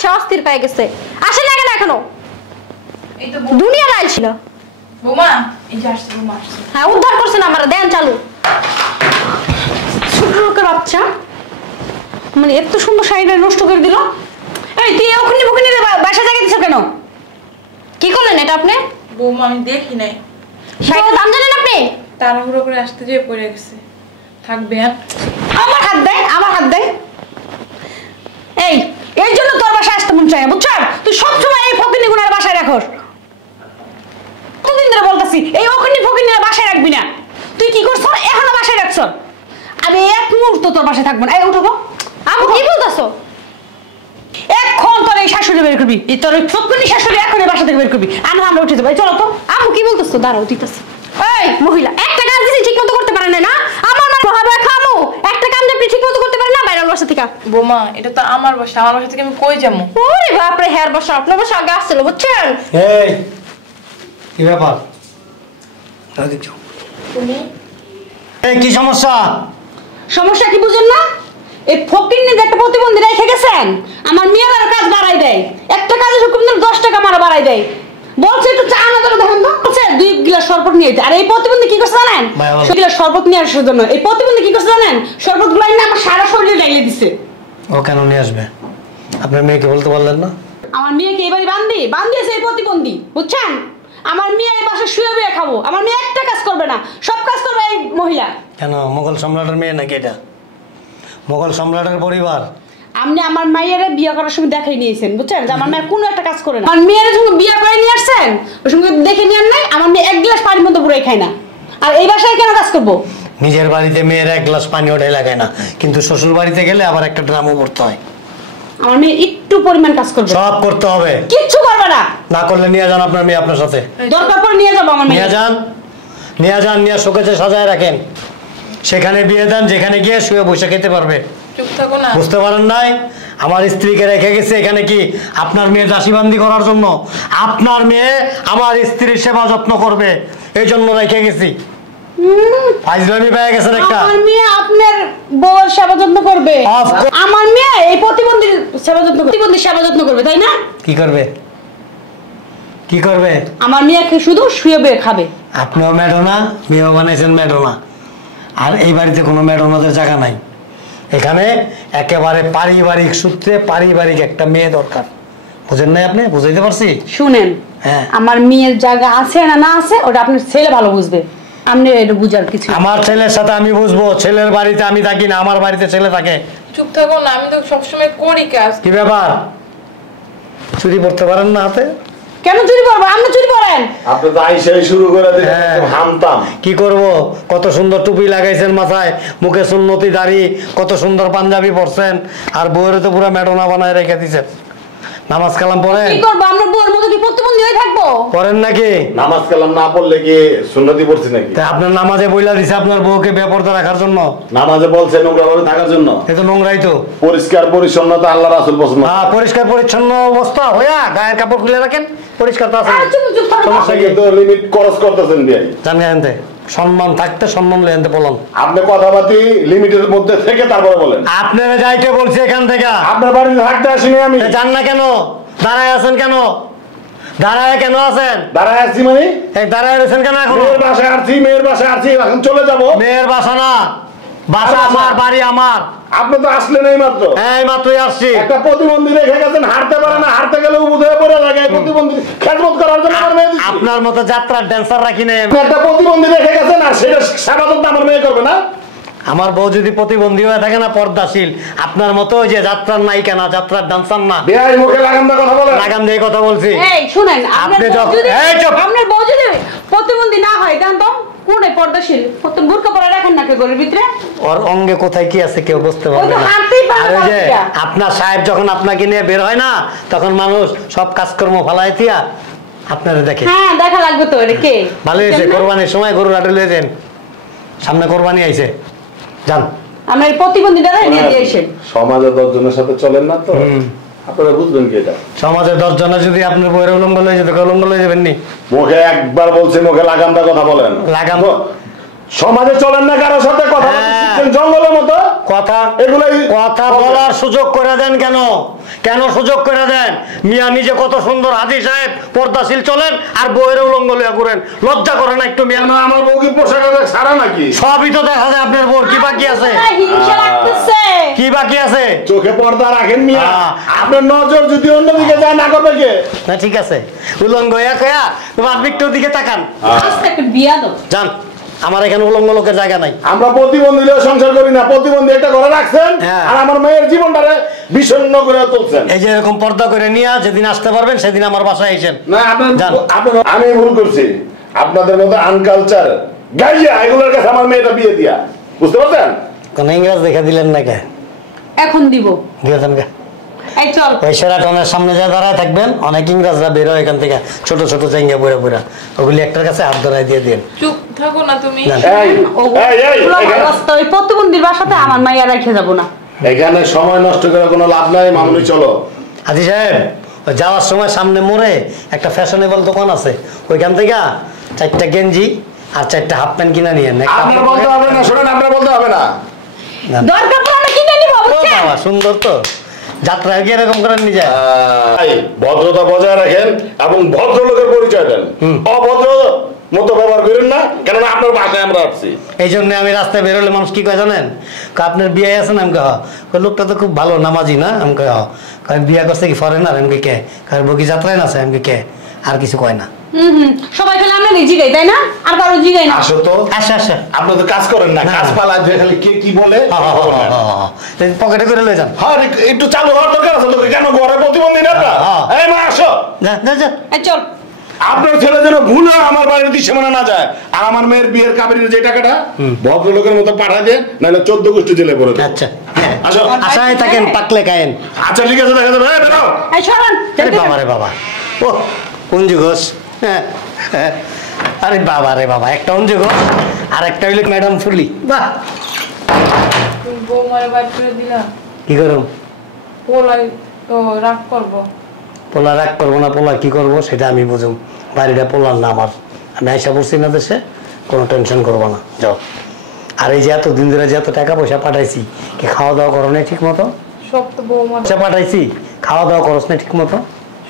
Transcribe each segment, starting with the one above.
আসছে অস্থির পেয়ে গেছে আসে না কেন এখনো এই তো দুনিয়ার আইল ছিল বৌমা এই যে আসছে বৌমা আসছে হ্যাঁ উদ্ধার করছেন আমার দেন চালু ছোট লোকের বাচ্চা মানে এত সুন্দর শাড়িটা নষ্ট করে দিল এই তুই ওখানে ওখানে বাসা জায়গা দিছ কেন কি করলেন এটা আপনি বৌমা আমি দেখি নাই শাড়িটার দাম জানেন আপনি তাড়াহুড়ো করে আসতে যেয়ে পড়ে গেছে থাকবে হ্যাঁ আমার হাত দেয় এই এই জন্য তোর বাসায় আসতে মন চায় না বুঝছ তুই সবসময় এই ফকিনি গুনার বাসায় রাখোস কতদিন ধরে বলতেছি এই ওখানে ফকিনি বাসায় রাখবি না তুই কি করছ এখনো বাসায় রাখছ আমি এক মুহূর্ত তোর বাসায় থাকবো না এই উঠবো আমি কি বলতেছো এখন তোর এই শাশুড়ি বের করবি এই তোর ফকিনি শাশুড়ি এখন এই বাসা থেকে বের করবি আমরা উঠে যাবো চলো তো আমি কি বলতেছো দাঁড়াও দিতেছি এই মহিলা একটা কাজ দিছি ঠিক মতো করতে পারেন না আমার মা খামু একটা কাজ আপনি ঠিক মতো করতে পারেন না বাইরের বাসা থেকে বৌমা এটা তো আমার বাসা থেকে আমি কই যাবো ওরে বাপ রে হেয়ার বাসা আপনার বাসা আগে আসছিল বুঝছেন এই কি ব্যাপার দেখছো তুমি এই কি সমস্যা কি বুঝেন না এই ফকিন্নি যে একটা প্রতিবন্ধী রেখে গেছেন আমার মেয়ের কাজ বাড়াই দেয় একটা কাজে হুকুম দিলে 10 টাকা মারা বাড়াই দেয় বলছে একটু চা আনা ধরে দেখেন তো বলছে 2 গ্লাস শরবত নিয়ে যেতে আর এই প্রতিবন্ধী কি করছে জানেন 2 গ্লাস শরবত নিয়ে আসার জন্য এই প্রতিবন্ধী কি করছে জানেন শরবত গুলাই না আমার সারা শরীরে ঢেলে দিছে ও কেন নিয়ে আসবে আপনার মেয়েকে বলতে পারলেন না আমার মেয়েকে এবারে বান্ধিয়েছে এই প্রতিবন্ধী বুঝছেন আমার মেয়ে এই বাসায় শুয়ে শুয়ে খাবো আমার মেয়ে একটা কাজ করবে না সব কাজ করবে এই মহিলা কেন মোগল সম্রাটের মেয়ে নাকি এটা মোগল সম্রাটের পরিবার আপনি আমার মায়ের বিয়ে করার সময় দেখাই নিয়েছেন বুঝছেন যে আমার মেয়ে কোনো একটা কাজ করে না আমার মেয়ের সঙ্গে বিয়ে করে নিয়ে আসছেন ওর সঙ্গে দেখে নিয়ে নাই আমার মেয়ে 1 গ্লাস পানির মতো পুরোই খায় না আর এই বাসায় কেন কাজ করবো নিজের বাড়িতে মেয়ের 1 গ্লাস পানি ওঠাই লাগায় না কিন্তু শ্বশুর বাড়িতে গেলে আবার একটা ড্রামও পড়তে হয় আমার মেয়ে একটু পরিমাণ কাজ করবে সব করতে হবে কিচ্ছু করবে না না করলে নিয়ে যান আপনার মেয়ে আপনার সাথে দরকার পড়ে নিয়ে যাবো আমার মেয়ে নিয়ে শোকেজে সাজায় রাখেন সেখানে বিয়ে দেন যেখানে গিয়ে শুয়ে বসে খেতে পারবে চুপ থাকো না বুঝতে পারেন নাই আমার স্ত্রীকে রেখে গেছে এখানে কি আপনার মেয়ে দাসীবান্দি করার জন্য আপনার মেয়ে আমার স্ত্রীর সেবা যত্ন করবে এই জন্য রেখে গেছি ফাইজলামি পেয়ে গেছেন একটা আমার মেয়ে আপনার বউর সেবা যত্ন করবে আমার মেয়ে এই প্রতিবন্ধীর সেবা যত্ন করবে তাই না কি করবে আমার মেয়েকে শুধু শুয়ে বয়ে খাবে আপনিও মেডোনা মেয়েও বানাইছেন মেডোনা আর এই বাড়িতে কোনো মেডোনাদের জায়গা নাই এখানে একেবারে পারিবারিক সূত্রে পারিবারিক একটা মেয়ে দরকার বুঝেন নাই আপনি বুঝাইতে পারছি শুনেন হ্যাঁ আমার মেয়ের জায়গা আছে না আছে ওটা আপনার ছেলে ভালো বুঝবে আপনি এটা বুঝার কিছু আমার ছেলের সাথে আমি বুঝবো ছেলের বাড়িতে আমি থাকি না আমার বাড়িতে ছেলে থাকে চুপ থাকো না আমি তো সবসময় করি কাজ কি ব্যাপার চুরি করতে পারেন না হাতে কেন চুরি করবো আপনি চুরি করেন আপনি তো আইসাই শুরু করে দিলেন হামতাম কি করব কত সুন্দর টুপি লাগাইছেন মাথায় মুখে সুন্নতি দাড়ি কত সুন্দর পাঞ্জাবি পরছেন আর বউয়ের তো পুরো মেডোনা বানায় রেখে দিয়েছেন নামাজ কালাম পড়েন কি করব আমরা বউয়ের মতো কি প্রতিবন্ধী হয়ে থাকবো পড়েন নাকি নামাজ কালাম না পড়লে কি সুন্নতি পড়ছি নাকি তা আপনার নামাজে বইলা দিছে আপনার বউকে বেপরদা রাখার জন্য নামাজে বলছে নোংরা ভাবে থাকার জন্য এ তো নোংরাই তো পরিষ্কার পরিচ্ছন্নতা আল্লাহ রাসূল পছন্দ হ্যাঁ পরিষ্কার পরিচ্ছন্ন অবস্থা হইয়া গায়ের কাপড় খুলে রাখেন পরিষ্কার তো আছে সমস্যা কি তো লিমিট ক্রস করতেছেন ভাই জানেন সম্মান থাকতে সম্মান লেনতে বলুন আপনি কথাবার্তি লিমিটের মধ্যে থেকে তারপরে বলেন আপনারা যাইতে বলছি এখান থেকে আপনার বাড়িতে থাকতে আসিনি আমি জান না কেন দাঁড়ায় আছেন কেন আছেন দাঁড়ায় আসছি মানে এই দাঁড়ায় রয়েছেন কেন এখন মেয়ের বাসায় আসছি এখন চলে যাব মেয়ের বাসা না বাসা আমার বাড়ি আমার আপনি তো আসলেন এই মাত্র এই মাত্রই আসছি একটা প্রতিবন্ধী রেখে গেছেন হাঁটতে পারে না হাঁটতে গেলে উবুধ হয়ে পড়ে লাগে প্রতিবন্ধী খেদমত করার জন্য আমার মেয়ে দিচ্ছি আপনার মতো যাত্রার ড্যান্সার রাখি নাই একটা প্রতিবন্ধী রেখে গেছেন আর সেটা সেবা যত্ন আমার মেয়ে করবে না আমার বউ যদি প্রতিবন্ধী হয়ে থাকে না পর্দাশীল আপনার মতো ওই যে যাত্রার নায়িকা না যাত্রার ডান্সার না বেয়াই মুখে লাগাম দা কথা বলেন লাগাম দিয়ে কথা বলছি এই শুনেন আপনি আপনার বউ যদি প্রতিবন্ধী না হয় দেন তো কোন পর্দাশীল কত বোরকা পরা রাখেন না ঘরের ভিতরে ওর অঙ্গে কোথায় কি আছে কেউ বুঝতে পারবে না আর ওই যে আপনার সাহেব যখন আপনাকে নিয়ে বের হয় না তখন মানুষ সব কাজকর্ম ফালাই দিয়া আপনারা দেখে হ্যাঁ দেখা লাগবে তো এটা কে ভালো হয়েছে কোরবানির সময় গরু রাটে লয়ে দেন সামনে কোরবানি আইছে যান আমরা এই প্রতিবন্ধীটা নিয়ে দিয়ে এসে সমাজে 10 জনের সাথে চলেন না তো আপনারা বুঝবেন কি এটা সমাজে 10 জনে যদি আপনার বইয়ের উলঙ্গ লয়ে যেত উলঙ্গ লয়ে যাবেন নি মুখে একবার বলছে মুখে লাগাম দা কথা বলেন লাগাম সমাজে চলেন না কারোর সাথে কথা দেখছেন জঙ্গলের মতো কথা এগুলাই কথা বলার সুযোগ করে দেন কেন? কেন সুযোগ করে দেন? মিয়া নিজে কত সুন্দর হাজি সাহেব পর্দাশীল চলেন আর বইয়ের উলঙ্গ লিয়া করেন, লজ্জা করে না একটু? মিয়া কেন আমার বউ কি পোশাক আশাক সারা নাকি? সবই তো দেখা যায় আপনার বউর। কি বাকি আছে? হিংসা লাগতেছে। কি বাকি আছে? চোখে পর্দা রাখেন মিয়া, হ্যাঁ। আপনার নজর যদি অন্যদিকে যায় না করবে কে? না ঠিক আছে, উলঙ্গ হইয়া কয়া তোমার আপনি একটু দিকে তাকান। আজকে একটা বিয়া দাও। যান, আমার এখানে উলঙ্গ লোকের জায়গা নাই। আমরা প্রতিবন্ধী হলেও সংসার করি না, প্রতিবন্ধী একটা ঘরে রাখছেন হ্যাঁ। আর আমার মেয়ের জীবনটারে বিষণ্ণ করে তুলছেন। এই যে এরকম পর্দা করে নিয়ে যেদিন আসতে পারবেন সেদিন আমার বাসায় এসেন। না আপনার যান। আমি ভুল করছি, আপনাদের মতো আনকালচার গাইয়া এগুলোর কাছে আমার মেয়েটা বিয়ে দিয়া, বুঝতে পারছেন? কোন ইংরেজ দেখে দিলেন না কে? এখন দিব। দিয়েছেন কে? এই চল। ওই সেরাটনের সামনে যা দাঁড়ায় থাকবেন, অনেক ইংরেজরা বেরো এখান থেকে ছোট ছোট জায়গা পুরা পুরা, ওগুলি একটার কাছে হাত ধরাই দিয়ে দিন। চুপ থাকো না তুমি। যান। এই, ওগুলো এখানে- অবস্থা, ওই প্রতিবন্ধীর বাসাতে আমার মাইয়া রেখে যাব না। এখানে সময় নষ্ট করে কোনো লাভ নাই, মামুনি চলো। হাজি সাহেব, ওই যাওয়ার সময় সামনে মোড়ে একটা ফ্যাশনেবল দোকান আছে, ওইখান থেকে 4টা গেঞ্জি আর 4টা হাফ প্যান্ট কিনে নিয়েন। আপনার বলতে হবে না, শোনেন, আপনার বলতে হবে না। দরকার পড়লে কিনে নিব, ও বুঝছেন? বাবা, সুন্দর তো। যাত্রায় কি এরকম করে নিয়ে যায়? এই, ভদ্রতা বজায় রাখেন এবং ভদ্রলোকের পরিচয় দেন। অভদ্র মতো ব্যবহার করেন না, কেননা আপনার বাসায় আমরা আসছি। এই জন্য আমি রাস্তায় বেরোলে মানুষ কি কয় জানেন? কয়, আপনার বিয়ে আছে না? আমি কয়, কয় লোকটা তো খুব ভালো নামাজি না? আমি কয়, কয় বিয়ে করছে কি ফরেনার? আমি কই কে? কয় বকি যাত্রায় না আছে? আমি কই কে? আর কিছু কয় না। সবাই খেলে আমরা জিগাই, তাই না? আর কারো জিগাই না। আসো তো, আসে আসে, আপনি তো কাজ করেন না, না। কাজ পালায় যে খালি কে কি বলে। পকেটে করে লয়ে যান। হ্যাঁ, একটু চালু হওয়ার দরকার আছে তোকে, কেন ঘরে প্রতিবন্ধী না আপনার? হ্যাঁ। এই মা আসো, যা যা যা। এই চল। আপনার ছেলে যেন ভুলে আমার বাড়ির দৃশ্যমানে না যায়, আর আমার মেয়ের বিয়ের কাবিনের যে টাকাটা ভদ্রলোকের মতো পাঠায় দেন, নাহলে 14 গোষ্ঠী জেলে পড়ে দেব। আচ্ছা, আসো। আশায় থাকেন, পাকলে খায়েন। আচ্ছা ঠিক আছে, দেখা যাবে। এই, বেরো। এই সরান। আরে বাবা রে বাবা, ও অঞ্জু ঘোষ। আরে বাবা রে বাবা, একটা অঞ্জু ঘোষ আর একটা হইল ম্যাডাম ফুলি। বাহ, তুমি বৌমারে বাইর করে দিলা। কি করুম? পোলাই তো রাগ করবো। পোলা রাগ করবো না, পোলা কি করবো সেটা আমি বুঝুম। বাড়িটা পোলার না আমার, আমি আইসা পড়ছি না দেশে, কোনো টেনশন করবো না, যাও। আর এই যে এত দিন ধরে যে এত টাকা পয়সা পাঠাইছি, কি খাওয়া দাওয়া করো না ঠিক মতো? সব তো বৌমা, পয়সা পাঠাইছি, খাওয়া দাওয়া করস না ঠিক মতো?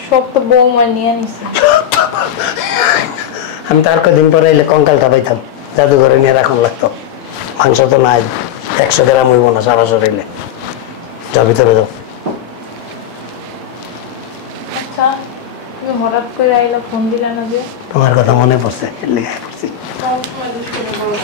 সব তো বৌমা নিয়ে নিছে। আমি তো আর কদিন পরে এলে কঙ্কালটা পাইতাম, জাদুঘরে নিয়ে রাখুন লাগতো। মাংস তো নাই, 100 গ্রাম হইব না সারা শরীরে। যাও ভিতরে যাও। আচ্ছা, তুমি হঠাৎ করে আইলা, ফোন দিলা না যে? তোমার কথা মনে পড়ছে, এর লিগাই পড়ছি। কোন সময় দুষ্কর্ম করো?